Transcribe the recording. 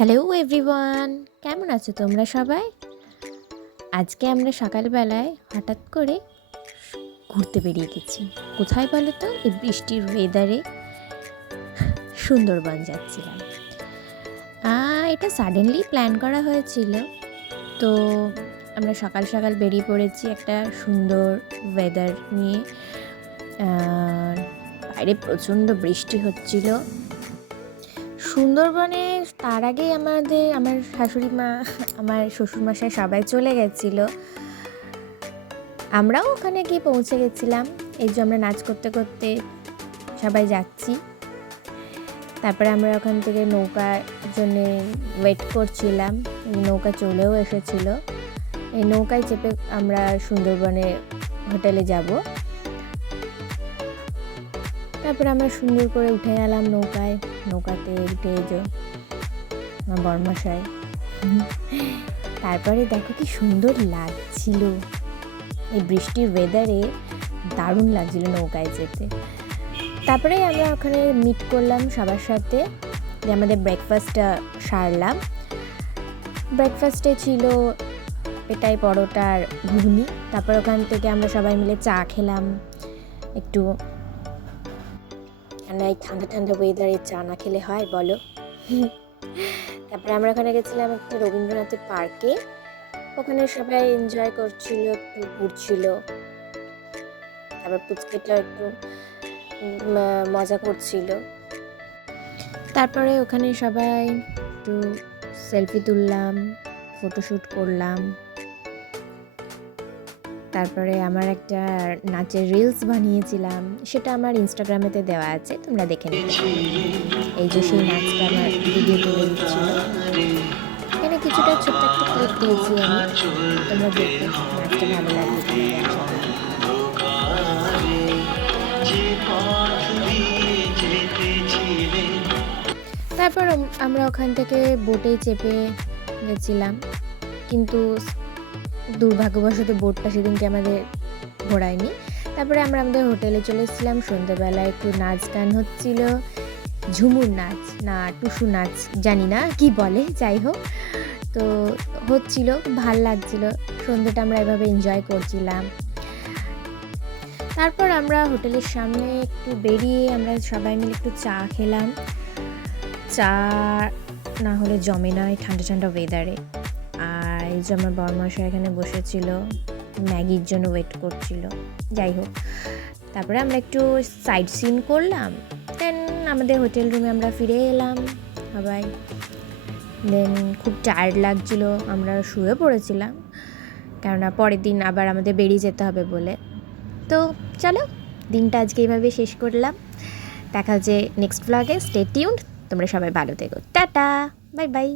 Hello everyone, কেমন আছো তোমরা সবাই? আজকে আমরা সকালবেলায় হঠাৎ করে ঘুরতে বেরিয়ে গেছি। কোথায় বলো তো? এই বৃষ্টির ওয়েদারে সুন্দরবন যাচ্ছিলাম। এটা সাডেনলি প্ল্যান করা হয়েছিল। তো আমরা সকাল সকাল বেরিয়ে পড়েছি একটা সুন্দর ওয়েদার নিয়ে। বাইরে প্রচণ্ড বৃষ্টি হচ্ছিল। সুন্দরবনে তার আগেই আমার শাশুড়ি মা, আমার শ্বশুরমশাই সবাই চলে গেছিলো। আমরাও ওখানে গিয়ে পৌঁছে গেছিলাম। এই যে আমরা নাচ করতে করতে সবাই যাচ্ছি। তারপরে আমরা ওখান থেকে নৌকার জন্যে ওয়েট করছিলাম। নৌকা চলেও এসেছিলো। এই নৌকায় চেপে আমরা সুন্দরবনে হোটেলে যাব। তারপরে আমরা সুন্দর করে উঠে গেলাম নৌকাতে উঠে আমার বরমশাই। তারপরে দেখো কি সুন্দর লাগছিল, এই বৃষ্টির ওয়েদারে দারুণ লাগছিল নৌকায় যেতে। তারপরে আমরা ওখানে মিট করলাম সবার সাথে, যে আমাদের ব্রেকফাস্টটা সারলাম। ব্রেকফাস্টে ছিল পেটাই পরোটা আর ঘুগনি। তারপর ওখান থেকে আমরা সবাই মিলে চা খেলাম। একটু এই ঠান্ডা ঠান্ডা ওয়েদারে চা না খেলে হয় বলো? তারপরে আমরা ওখানে গেছিলাম একটু রবীন্দ্রনাথের পার্কে। ওখানে সবাই এনজয় করছিল, একটু ঘুরছিল। তারপর পুচকিটা একটু মজা করছিল। তারপরে ওখানে সবাই একটু সেলফি তুললাম, ফটোশ্যুট করলাম। তারপরে আমার একটা নাচের রিলস বানিয়েছিলাম, সেটা আমার ইনস্টাগ্রামেতে দেওয়া আছে, তোমরা দেখে নিতে পারো। এই যে সেই নাচটা আমার ভিডিও করে দিচ্ছিল। এখানে কিছুটা ছোট্ট একটা ক্লিপ দিয়েছি আমি, তোমরা দেখবে নাচটা ভালো লাগবে তোমাদের আশা করি। তারপর আমরা ওখান থেকে বোটে চেপে গেছিলাম, কিন্তু দুর্ভাগ্যবশত বোটটা সেদিনকে আমাদের ঘোরায়নি। তারপরে আমরা আমাদের হোটেলে চলে এসেছিলাম। সন্ধ্যেবেলায় একটু নাচ গান হচ্ছিল, ঝুমুর নাচ না টুসু নাচ জানি না কি বলে, যাই হোক তো হচ্ছিল, ভাল লাগছিল। সন্ধ্যেটা আমরা এভাবে এনজয় করছিলাম। তারপর আমরা হোটেলের সামনে একটু বেরিয়ে আমরা সবাই মিলে একটু চা খেলাম। চা না হলে জমে না এই ঠান্ডা ঠান্ডা ওয়েদারে। আর এই যে আমার বরমশাই এখানে বসেছিল, ম্যাগির জন্য ওয়েট করছিল। যাই হোক, তারপরে আমরা একটু সাইট সিন করলাম। দেন আমাদের হোটেল রুমে আমরা ফিরে এলাম সবাই। দেন খুব টায়ার্ড লাগছিল, আমরা শুয়ে পড়েছিলাম, কেননা পরের দিন আবার আমাদের বেরিয়ে যেতে হবে বলে। তো চলো, দিনটা আজকে এইভাবে শেষ করলাম। দেখা হচ্ছে নেক্সট ভ্লগে। Stay tuned. তোমরা সবাই ভালো থেকো। Tata, bye bye.